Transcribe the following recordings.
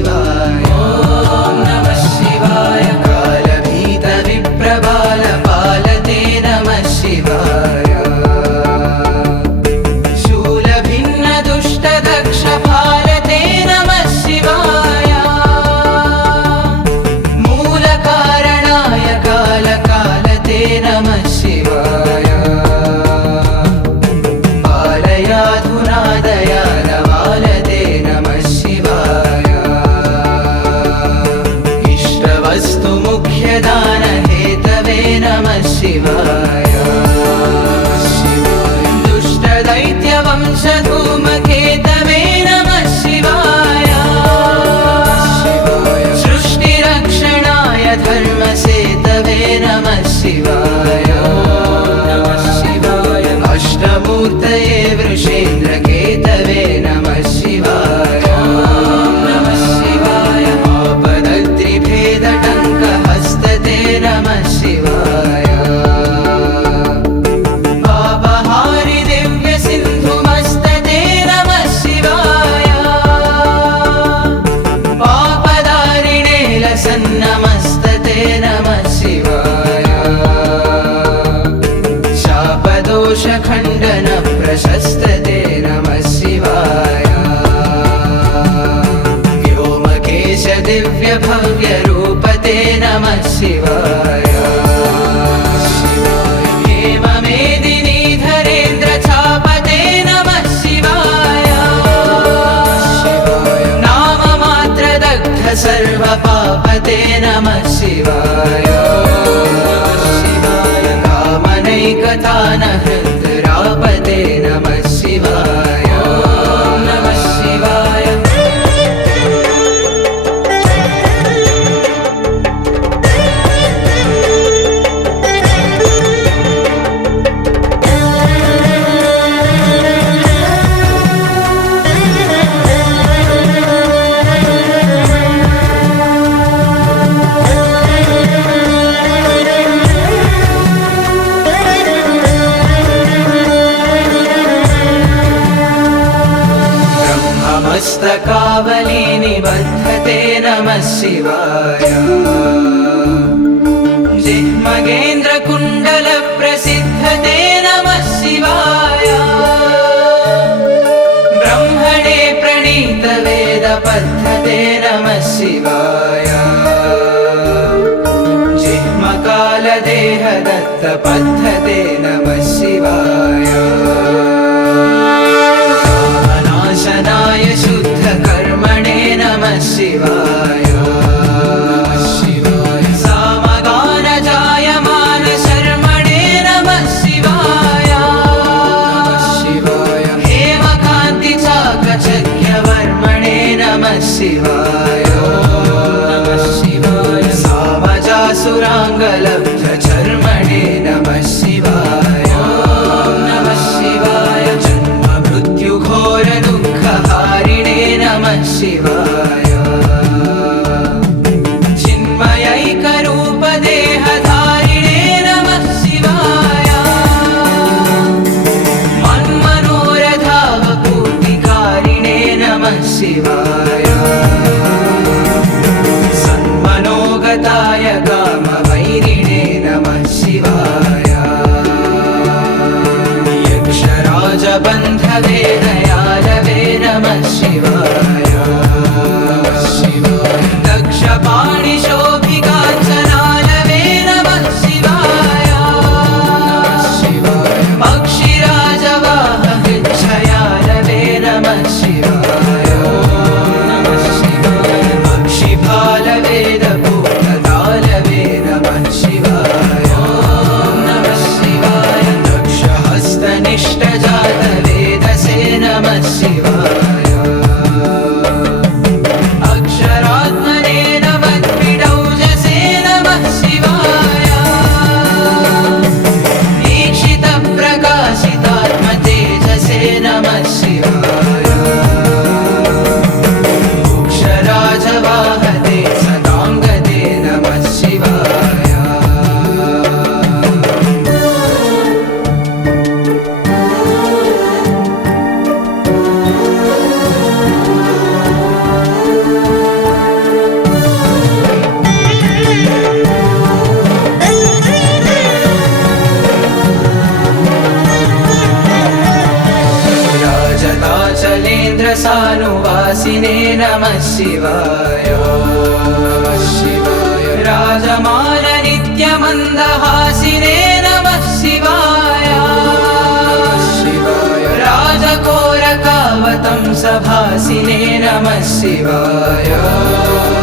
शिवाय। ॐ नमः शिवाय। कालभीत विप्रबाल पालते नमः शिवाय। शूलभिन्न दुष्ट दक्ष पालते नमः शिवाय। मूल कारणाय काल कालते नमः शिवाय। पालयाधुना दयालवालते नमः शिवाय। इष्टवस्तु मुख्यदान हेतवे नमः शिवाय। दुष्ट दैत्य वंश धूमकेतवे नमः शिवाय। सृष्टि रक्षणाय धर्म सेतवे नमः शिवाय। अष्टमूर्तये वृषेन्द्र केतवे नमः शिवाय। नमः शिवाय। आपदद्रिभेदटङ्क हस्तते नमः शिवाय। पापहारि दिव्य सिन्धुमस्तते नमः शिवाय। पापदारिणे लसन्नमस्तते नमः शिवाय। शापदोष खण्डन प्रशस्तते नमः शिवाय। व्योमकेश दिव्य भव्य रूपते नमः शिवाय। हेममेदिनी धरेन्द्र चापते नमः शिवाय। नाम मात्र दग्ध सर्व पापते नमः शिवाय। कामनैकतान हृद्रापते नमः शिवाय। नमः शिवाय। मस्तकावली निबद्धते नमः शिवाय। जिह्मगेन्द्र कुण्डल प्रसिद्धते नमः शिवाय। ब्रह्मणे प्रणीत वेद पद्धते नमः शिवाय। जिह्मकाल देह दत्त पद्धते नमः शिवाय। नाशनाय शुद्ध कर्मणे नमः शिवाय। सामगान जायमान शर्मणे नमः शिवाय। हेमकान्ति चाकचक्यवर्मणे नमः शिवाय। सामजासुराङ्गलब्ध चर्मणे नमः शिवाय। नमः शिवाय। जन्म मृत्यु घोर दुःखहारिणे नमः शिवाय। शिवाय नमः शिवाय राजमान नित्यमन्दहासिने नमः शिवाय शिवाय राजकोरकावतं सभासिने नमः शिवाय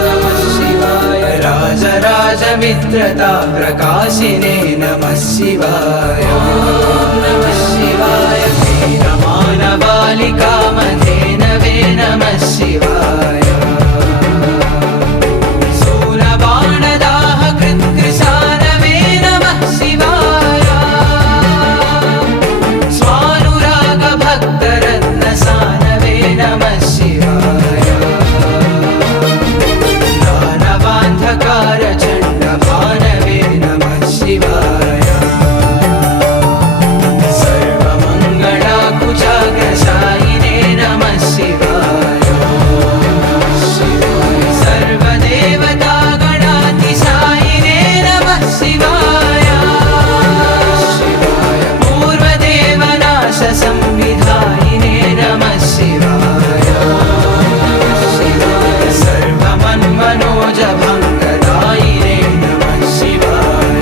नमः शिवाय राजराजमित्रता प्रकाशिने नमः शिवाय नमः शिवाय वीरमानबालिकामधेनवे नमः शिवाय शूलबाणदाहकृत्कृशानवे नमः शिवाय स्वानुरागभक्तरत्नसानवे नमः शिवाय दानवान्धकारचण्डभानवे नमः शिवाय सर्वमङ्गलाकुचाग्रशायिने नमः शिवाय सर्वदेवतागणातिशायिने नमः शिवाय पूर्वदेवनाशसंविधायिने नमः शिवाय सर्वमन्मनोजभङ्गदायिने नमः शिवाय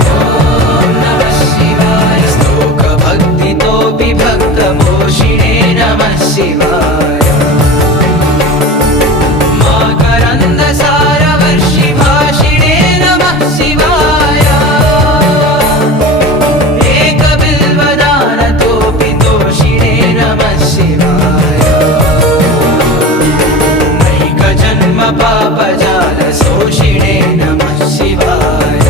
नमः शिवाय स्तोकभक्तितोऽपि भक्तपोषिणे नमः शिवाय माकरन्दसारवर्षिभाषिणे नमः शिवाय एकबिल्वदानतोऽपि तोषिणे नमः शिवाय नैकजन्मपापजालशोषिणे नमः शिवाय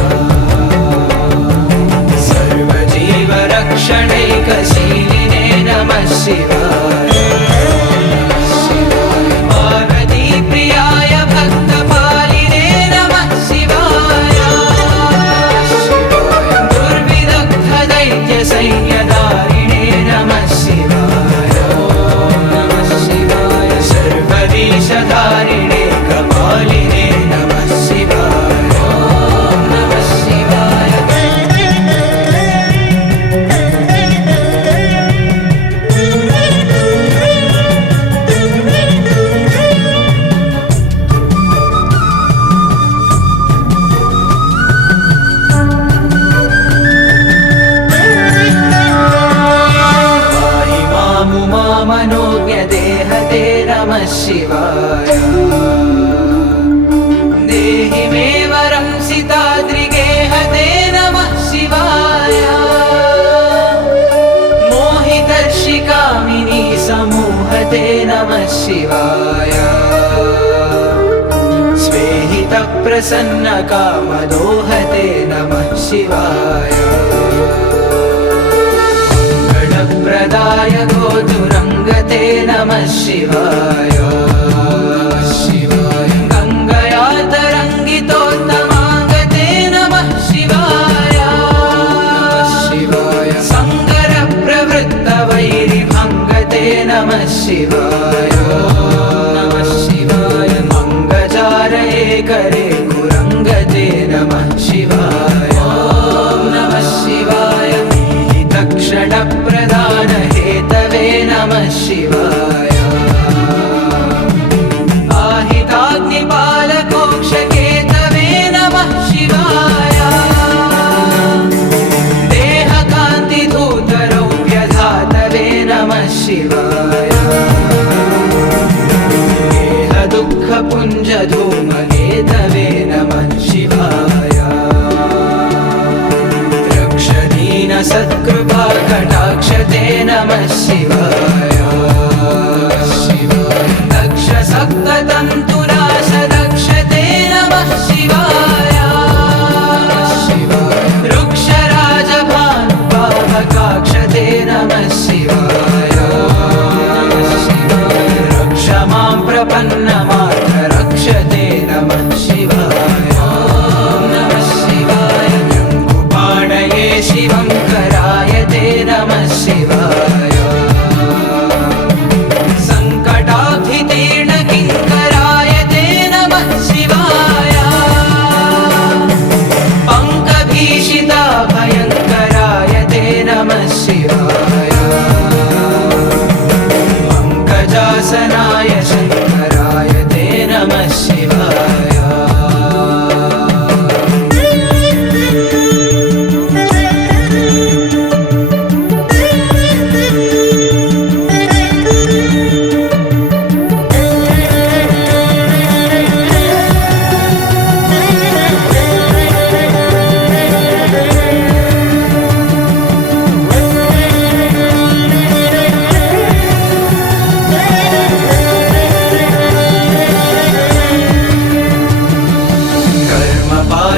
सर्वजीवरक्षणैकशीलिने नमः शिवाय पार्वतीप्रियाय भक्तपालिने नमः शिवाय दुर्विदग्धदैत्यसैन्यधारिणे नमः शिवाय नमः शिवाय सर्वदेशधारिणे कपालिने नमः शिवाय नमः शिवाय पाहि मामुमामनोज्ञदेहते नमः शिवाय देहि मे वरं सिताद्रिगेहते नमः शिवाय मोहितर्षिकामिनी समूहते नमः शिवाय स्वेहितप्रसन्नकामदोहते नमः शिवाय गणप्रदाय गोतुरङ्गते नमः शिवाय शिवाय गङ्गया तरङ्गितोत्तमाङ्गते नमः शिवाय शिवाय सङ्गरप्रवृत्तवैरिभङ्गते नमः शिवाय नमः शिवाय मङ्गजारये करे कुरङ्गते नमः शिवाय नमः शिवाय तक्षणप्रधानहेतवे नमः शिवाय आहिताग्निपालकोक्षकेतवे नमः शिवाय देहकान्तिधूतरौप्यधातवे नमः शिवाय गेहदुःखपुञ्जधूमकेतवे नमः शिवाय सत्कृपाकटाक्षते नमः शिवाय शिवाय दक्षसप्ततन्तुनाशदक्षते नमः शिवाय शिवाय वृक्षराजभानुपावकाक्षते नमः शिवाय शिवाय रक्ष मां प्रपन्नमात्र रक्षते नमः शिवाय नमः शिवाय जङ्घुपाणये शिवं करायते नमः शिवाय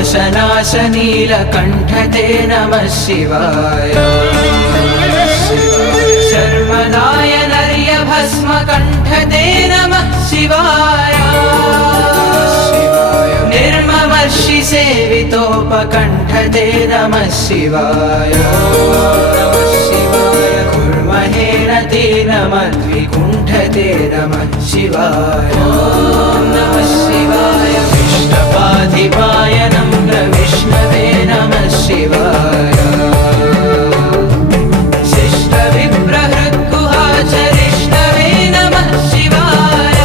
पाशनाश नीलकण्ठते नमः शिवाय शर्मदाय नर्यभस्मकण्ठते नमः शिवाय निर्ममर्षि सेवितोपकण्ठते नमः शिवाय कुर्महेन तेन मद्विकुण्ठते नमः शिवाय नमः शिवाय विष्णुपाधिपायनं प्रविष्णवे नमः शिवाय शिष्टविप्रहृद्गुहाचरिष्णवे नमः शिवाय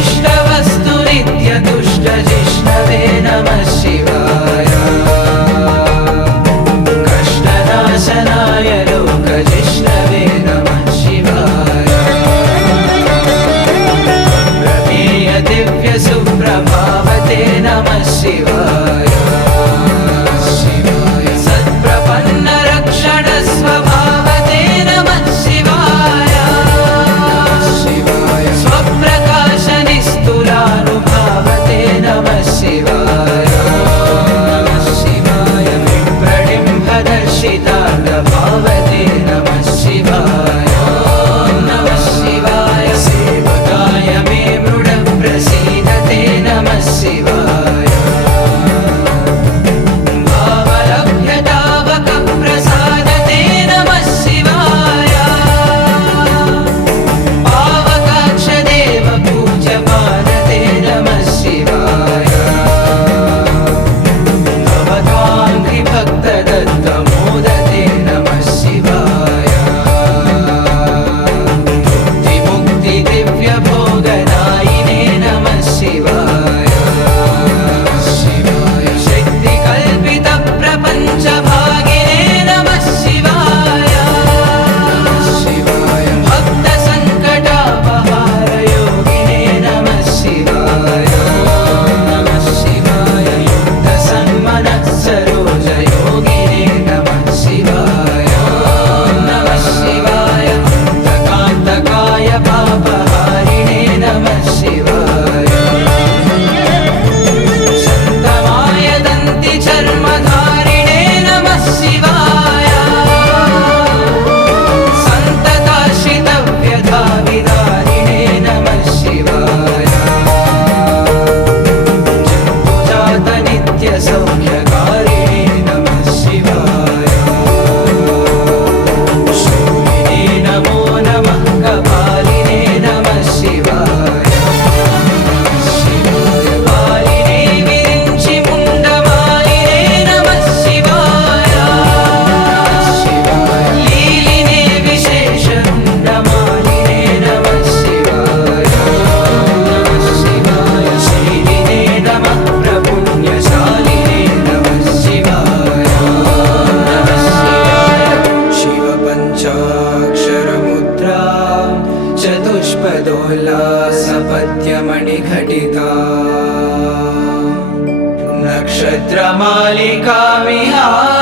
इष्टवस्तुनित्यतुष्टजिष्णवे नमः शिवाय कष्टनाशनाय लोकजिष्णवे नमः शिवाय प्रमेय दिव्यसुप्रभावते नमः शिवाय सत्प्रपन्नरक्षणस्वभावते नमः शिवाय स्वप्रकाशनिस्तुलानुभावते नमः शिवाय विप्रडिम्भदर्शितार्थभावते नमः शिवाय नमः शिवाय सेवकाय मे मृडप्रसीदते नमः शिवाय भावलभ्यतावकप्रसादते नमः शिवाय पावकाक्षदेव पूज्यपादते नमः शिवाय भवताङ्घ्रिभक्तदत्तमोदते नमः शिवाय मुक्तिदिव्यभोगदायिने नमः शिवाय शक्तिकल्पितप्रपञ्चभागिने नमः शिवाय भक्तसङ्कटापहारयोगिने नमः शिवाय युक्तसन्मनः सरोजयोगिने नमः शिवाय नमः शिवाय कान्तकाय पापहारिणे नमः शिवाय शन्तमाय दन्तिचर्मधारिणे नमः शिवाय सन्तताश्रितव्यधाविदारिणे नमः शिवाय जम्बुजातनित्यसौख्यकारिणे नमः शिवाय शूलिने नमो नमः कपालिने नमः शिवाय पालिने विरिञ्चि मुण्डमालिने नमः शिवाय लीलिने विशेषमुण्डमालिने नमः शिवाय शीलिने नमः प्रपुण्यशालिने नमः शिवाय शिवपञ्चाक्षरमुद्रा चतुष्पदोल्लासपद्यमणिघटिका नक्षत्रमालिका विहार